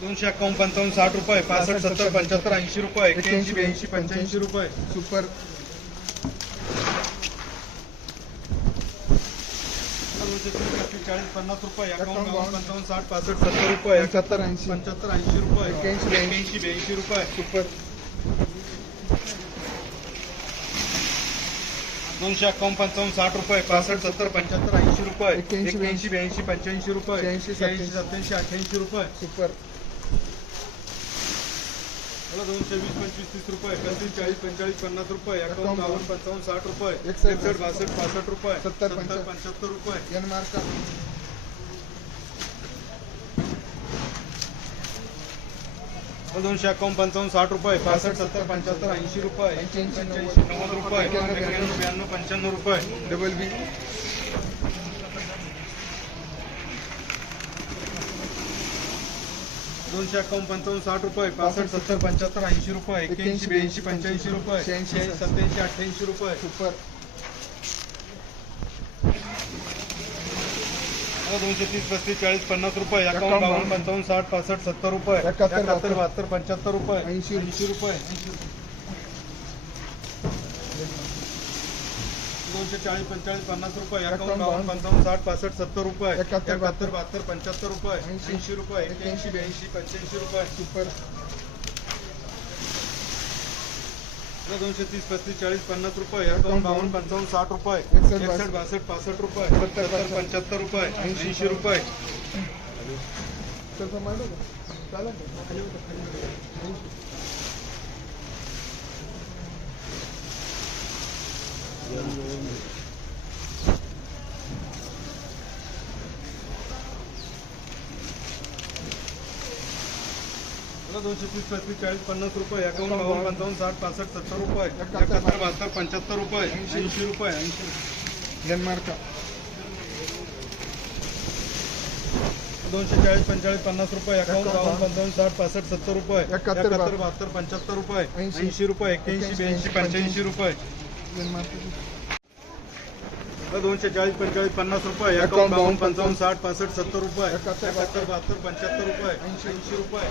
दोनशे अकावन्न पंचावन्न साठ रुपये पासष्ट सत्तर पंच्याहत्तर ऐंशी रुपये एक्क्याऐंशी ब्याऐंशी पंच्याऐंशी रुपये. सुपर. चाळीस पन्नास रुपये बावन्न पंचावन्न साठ पासष्ट सत्तर रुपये पंच्याहत्तर ऐंशी. पंच्याहत्तर ऐंशी रुपये एक्क्याऐंशी, ब्याऐंशी. ब्याऐंशी रुपये. सुपर. दोनशे अकावन्न पंचावन्न साठ रुपये पासष्ट सत्तर पंच्याहत्तर ऐंशी रुपये एक्क्याऐंशी, ब्याऐंशी. पंच्याऐंशी रुपये शहाऐंशी सत्याऐंशी अठ्ठ्याऐंशी रुपये. सुपर. मला दोनशे वीस पंचवीस तीस रुपये पंचवीस चाळीस पंचेचाळीस पन्नास रुपये अकावन्न बावन्न पंचावन्न साठ रुपये एकसष्ट, बासष्ट पासष्ट रुपये सत्तर, पंच्याहत्तर रुपये. मार्का. दोनशे अकावन्न पंचावन्न साठ रुपये पासष्ट सत्तर पंच्याहत्तर ऐंशी रुपये पंच्याऐंशी, नव्वद. रुपये ब्याण्णव पंच्याण्णव रुपये. Double B. दोनशे अकावन्न पंचावन्न साठ रुपये पासष्ट सत्तर पंच्याहत्तर ऐंशी रुपये एक्क्याऐंशी ब्याऐंशी पंच्याऐंशी रुपये शहाऐंशी, सत्याऐंशी अठ्ठ्याऐंशी रुपये. सुपर. दोनशे तीस पस्तीस चाळीस पन्नास रुपये अकावन्न बावन्न पंचावन्न साठ पासष्ट सत्तर रुपये एकाहत्तर बहात्तर. पंच्याहत्तर रुपये ऐंशी. ऐंशी रुपये. दोनशे चाळीस पंचेचाळीस पन्नास रुपये. अकावन्न बावन्न पंचावन्न साठ पासष्ट सत्तर रुपये. एकाहत्तर, बहात्तर. पंच्याहत्तर रुपये. ऐंशी. रुपये एक्क्याऐंशी ब्याऐंशी पंच्याऐंशी रुपये. सुपर. दोनशे तीस पस्तीस चाळीस पन्नास रुपये. अकावन्न बावन्न पंचावन्न साठ रुपये. एकसष्ट, बासष्ट. पासष्ट रुपये. सत्तर, पंच्याहत्तर रुपये. ऐंशी. रुपये. चालेल का? खाली होतं, खाली होतं. ऐंशी. मला दोनशे तीस पस्तीस चाळीस पन्नास रुपये अकावन्न बावन्न पंचावन्न साठ पासष्ट सत्तर रुपये एकाहत्तर, बहात्तर पंच्याहत्तर रुपये ऐंशी रुपये ऐंशी एन मार्का दोनशे चाळीस पंचेचाळीस पन्नास रुपये अकावन्न बावन्न पंचावन्न साठ पासष्ट सत्तर रुपये एकाहत्तर, बहात्तर. पंच्याहत्तर रुपये ऐंशी. रुपये एक्क्याऐंशी ब्याऐंशी पंच्याऐंशी रुपये. दोनशे चाळीस पंचेचाळीस पन्नास रुपये. अकावन्न बावन्न पंचावन्न साठ पासष्ट सत्तर रुपये. एकाहत्तर, बहात्तर पंच्याहत्तर रुपये. ऐंशी. ऐंशी रुपये.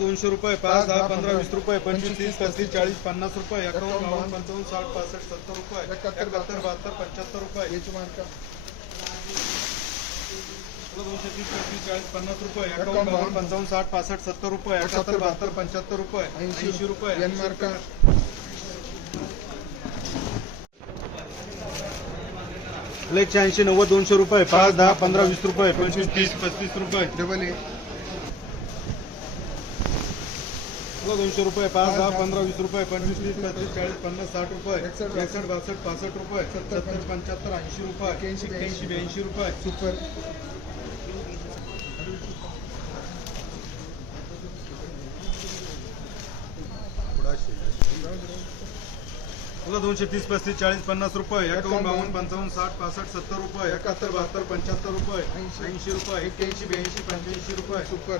दोनशे रुपये. पाच दहा पंधरा वीस रुपये. पंचवीस तीस पस्तीस चाळीस पन्नास रुपये. अकावन्न बावन्न पंचावन्न साठ पासष्ट सत्तर रुपये. एकाहत्तर, एकाहत्तर बहात्तर. पंच्याहत्तर रुपये. दोनशे तीस पस्तीस चाळीस पन्नास रुपये. बावन्न पंचावन्न साठ पासष्ट सत्तर रुपये. एकाहत्तर बहात्तर पंच्याहत्तर रुपये. ऐंशी ऐंशी रुपये. एन मार्का एकशे ऐंशी नव्वद दोनशे रुपये. पाच दहा पंधरा वीस रुपये. पंचवीस तीस पस्तीस रुपये. Double A. दोनशे रुपये. पाच दहा पंधरा वीस रुपये. पंचवीस तीस पस्तीस चाळीस पन्नास साठ रुपये. एकसष्ट, एकसष्ट बासष्ट पासष्ट रुपये. सत्तर, पंच्याहत्तर ऐंशी रुपये. एक्क्याऐंशी ब्याऐंशी रुपये. सुपर. मला दोनशे तीस पस्तीस चाळीस पन्नास रुपये एकावन्न बावन्न पंचावन्न साठ पासष्ट सत्तर रुपये एकाहत्तर बहात्तर पंच्याहत्तर रुपये ऐंशी. ऐंशी रुपये एक्क्याऐंशी ब्याऐंशी पंच्याऐंशी रुपये. सुपर.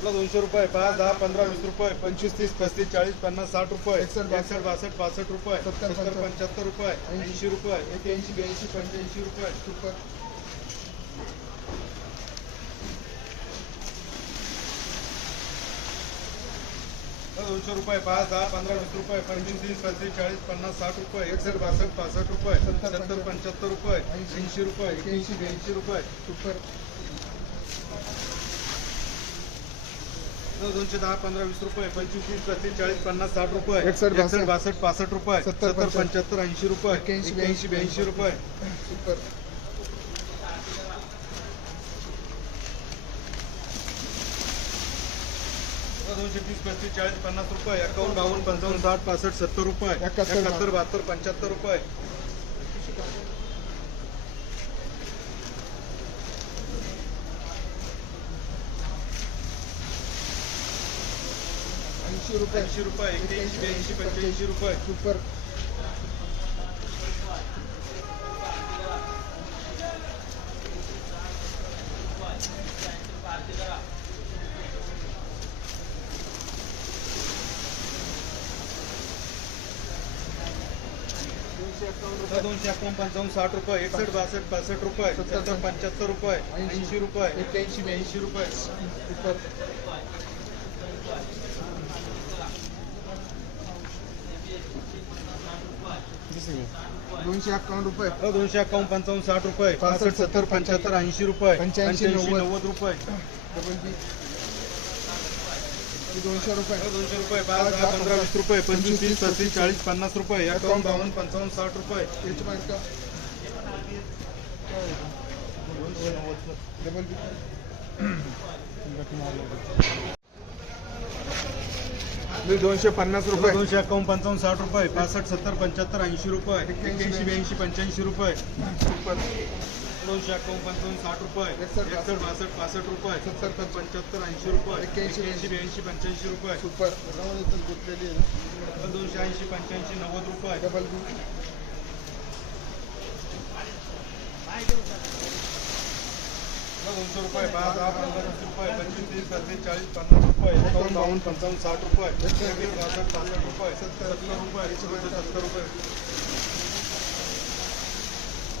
मला दोनशे रुपये पाच दहा पंधरा वीस रुपये पंचवीस तीस पस्तीस चाळीस पन्नास साठ रुपये एकसष्ट, एकसष्ट बासष्ट पासष्ट रुपये सत्तर, पंच्याहत्तर रुपये ऐंशी. ऐंशी रुपये एक्क्याऐंशी ब्याऐंशी पंच्याऐंशी रुपये. सुपर. दोनशे रुपये पाच दहा पंधरा वीस रुपये पंचवीस तीस पस्तीस चाळीस पन्नास साठ रुपये एकसष्ट बासष्ट पासष्ट रुपये सत्तर, पंच्याहत्तर. रुपये ऐंशी. ऐंशी रुपये एक्क्याऐंशी ब्याऐंशी रुपये. दोनशे दहा पंधरा वीस रुपये पंचवीस तीस पस्तीस चाळीस पन्नास साठ रुपये एकसष्ट, बासष्ट. बासष्ट पासष्ट रुपये सत्तर, पंच्याहत्तर. ऐंशी रुपये एक्क्याऐंशी ब्याऐंशी रुपये सुपर मला दोनशे तीस पस्तीस चाळीस पन्नास रुपये अकावन्न बावन्न पंचावन्न साठ पासष्ट सत्तर रुपये एकाहत्तर, बहात्तर पंच्याहत्तर रुपये. ऐंशी रुपये. ऐंशी रुपये एक्क्याऐंशी ब्याऐंशी पंच्याऐंशी रुपये. सुपर. आता दोनशे अकावन्न पंचावन्न साठ रुपये एकसष्ट बासष्ट पासष्ट रुपये सत्तर पंच्याहत्तर रुपये ऐंशी. रुपये एक्क्याऐंशी ऐंशी रुपये. दोनशे एकावन्न रुपये. दोनशे अकावन्न पंचावन्न साठ रुपये पासष्ट सत्तर पंच्याहत्तर ऐंशी रुपये पंच्याऐंशी, नव्वद. रुपये. दोनशे रुपये. दोनशे रुपये पाच दहा पंधरा वीस रुपये पंचवीस तीस पस्तीस चाळीस पन्नास रुपये. एकावन्न बावन्न पंचावन्न साठ रुपये. याची डबल बी मी दोनशे पन्नास रुपये. दोनशे अकावन्न पंचावन्न साठ रुपये. पासष्ट सत्तर पंच्याहत्तर ऐंशी रुपये. एक्क्याऐंशी ब्याऐंशी पंच्याऐंशी रुपये. दोनशे अकावन्न पंचावन्न साठ रुपये एकसष्ट, बासष्ट. पासष्ट रुपये सत्तर, पंच्याहत्तर ऐंशी रुपये एक्क्याऐंशी, एक्क्याऐंशी. ब्याऐंशी पंच्याऐंशी रुपये. सुपर. दोनशे ऐंशी पंच्याऐंशी नव्वद रुपये. डबल दोनशे रुपये पाच दहा पंधरा वीस रुपये पंचवीस तीस पस्तीस चाळीस पन्नास रुपये एकावन्न बावन्न पंचावन्न साठ रुपये एकवीस बासष्ट पासष्ट रुपये सत्तर सत्तर रुपये एकशे सत्तर रुपये.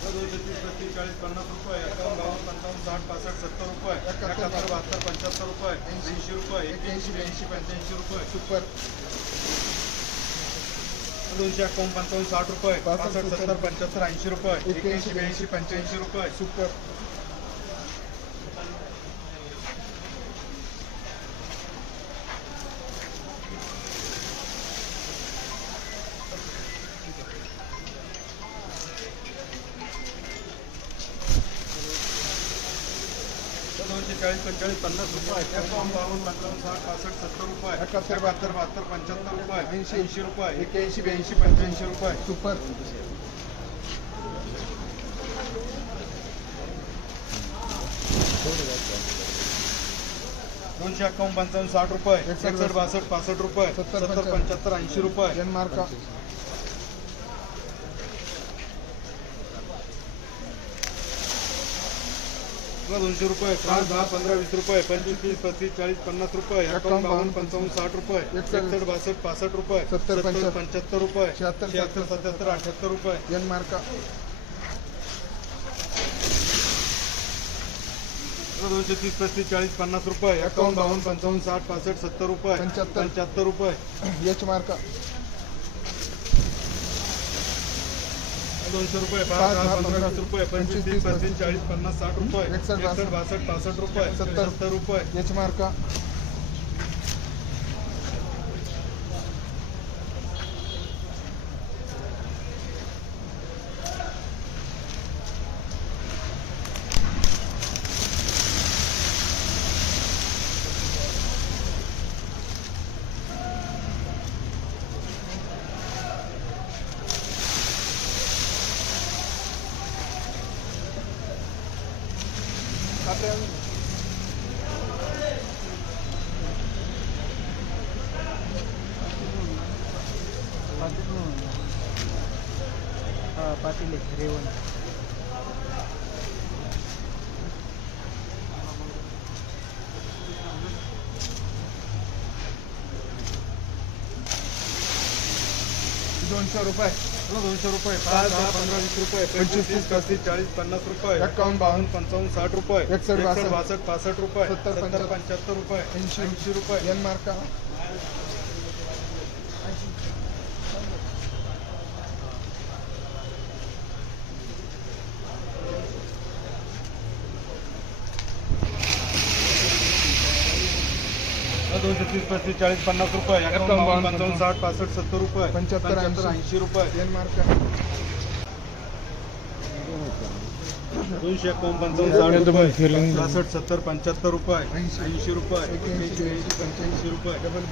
आता दोनशे तीस पस्तीस चाळीस पन्नास रुपये एकावन्न बावन्न पंचावन्न साठ पासष्ट सत्तर रुपये एकाहत्तर बहात्तर पंच्याहत्तर रुपये ऐंशी रुपये एक्क्याऐंशी ब्याऐंशी पंच्याऐंशी रुपये. सुपर. दोनशे एकावन्न पंचावन्न साठ रुपये पासष्ट, सत्तर, पंच्याहत्तर ऐंशी रुपये एक्क्याऐंशी ब्याऐंशी पंच्याऐंशी रुपये. सुपर. चाळीस पंचेचाळीस पन्नास रुपये. एकावन्न बावन्न पंचावन्न साठ पासष्ट सत्तर रुपये. एकाहत्तर, बहात्तर बहात्तर पंच्याहत्तर रुपये. ऐंशी, ऐंशी रुपये. एक्क्याऐंशी, ब्याऐंशी पंच्याऐंशी रुपये. सुपर. दोनशे एकावन्न पंचावन्न साठ रुपये. एकसष्ट, बासष्ट पासष्ट रुपये. सत्तर, सत्तर पंच्याहत्तर ऐंशी रुपये. पुन्हा दोनशे रुपये पाच दहा पंधरा वीस रुपये पंचवीस तीस पस्तीस चाळीस पन्नास रुपये एकावन्न बावन्न पंचावन्न साठ रुपये एकसष्ट, बासष्ट पासष्ट रुपये सत्तर, पंच्याहत्तर, रुपये शहात्तर, शहात्तर सत्याहत्तर अठ्याहत्तर रुपये. एन मार्का. दोनशे तीस पस्तीस चाळीस पन्नास रुपये एकावन्न बावन्न पंचावन्न साठ पासष्ट सत्तर रुपये पंच्याहत्तर. पंच्याहत्तर रुपये. एच मार्का. दोनशे रुपये पाच, दहा, पंधरा वीस रुपये पंचवीस तीस पस्तीस चाळीस पन्नास साठ रुपये एकसष्ट, बासष्ट पासष्ट रुपये सत्तर. सत्तर रुपये एच मार्का पाटील रेवण दोनशे रुपये. पुन्हा दोनशे रुपये. पाच दहा पंधरा वीस रुपये. पंचवीस तीस पस्तीस चाळीस पन्नास रुपये. एकावन्न, बावन्न, पंचावन्न साठ रुपये. एकसष्ट, बासष्ट, पासष्ट रुपये. सत्तर, पंच्याहत्तर. रुपये. ऐंशी, ऐंशी रुपये. एन मार्का दोनशे तीस पस्तीस चाळीस पन्नास रुपये. पंचावन्न साठ पासष्ट सत्तर रुपये. पंच्याहत्तर, ऐंशी. रुपये. एन मार्का दोनशे एकावन्न पंचावन्न साठ रुपये. पासष्ट सत्तर पंच्याहत्तर रुपये. ऐंशी. रुपये. एक्क्याऐंशी, ब्याऐंशी, ऐंशी रुपये. डबल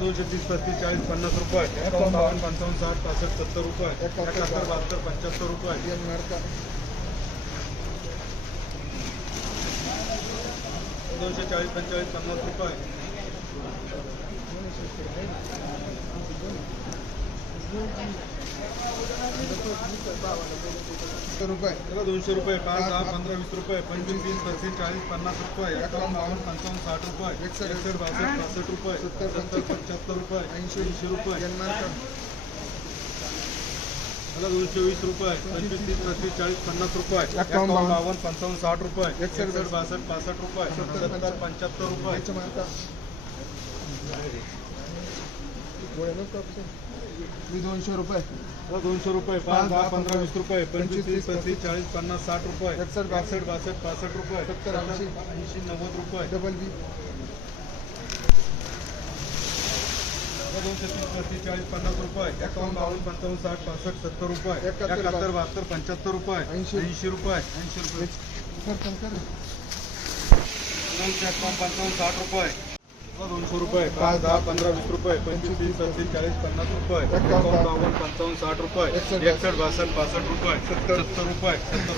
दोनशे तीस पस्तीस चाळीस पन्नास रुपये. पंचावन्न साठ पासष्ट सत्तर रुपये. एकाहत्तर बहात्तर पंच्याहत्तर रुपये एन मार्का दोनशे चाळीस पंचेचाळीस पन्नास रुपये. रुपये. त्याला दोनशे रुपये पाच दहा पंधरा वीस रुपये पंचवीस तीस पस्तीस चाळीस पन्नास रुपये एकावन्न बावन्न पंचावन्न साठ रुपये एकसष्ट, एकसष्ट बासष्ट पासष्ट रुपये सत्तर, सत्तर पंच्याहत्तर रुपये ऐंशी, ऐंशी रुपये. त्याला दोनशे वीस रुपये पंचवीस तीस पस्तीस चाळीस पन्नास रुपये. बावन्न, पंचावन्न साठ रुपये. एकसष्ट, बासष्ट पासष्ट रुपये. सत्तर, पंच्याहत्तर रुपये. मी दोनशे रुपये. दोनशे रुपये पाच दहा पंधरा वीस रुपये. पंचवीस तीस पस्तीस चाळीस पन्नास साठ रुपये. एकसष्ट, एकसष्ट बासष्ट पासष्ट रुपये. सत्तर, ऐंशी. ऐंशी नव्वद रुपये. Double B. त्याला दोनशे तीस पस्तीस चाळीस पन्नास रुपये. एकावन्न बावन्न पंचावन्न साठ पासष्ट सत्तर रुपये. एकाहत्तर, बहात्तर पंच्याहत्तर रुपये. ऐंशी. ऐंशी रुपये. ऐंशी रुपये. दोनशे एकावन्न पंचावन्न साठ रुपये. दोनशे रुपये. पाच दहा पंधरा वीस रुपये. पंचवीस तीस पस्तीस चाळीस पन्नास रुपये. एकावन्न, बावन्न पंचावन्न साठ रुपये. एकसष्ट, बासष्ट. पासष्ट रुपये. सत्तर. सत्तर रुपये. सत्तर.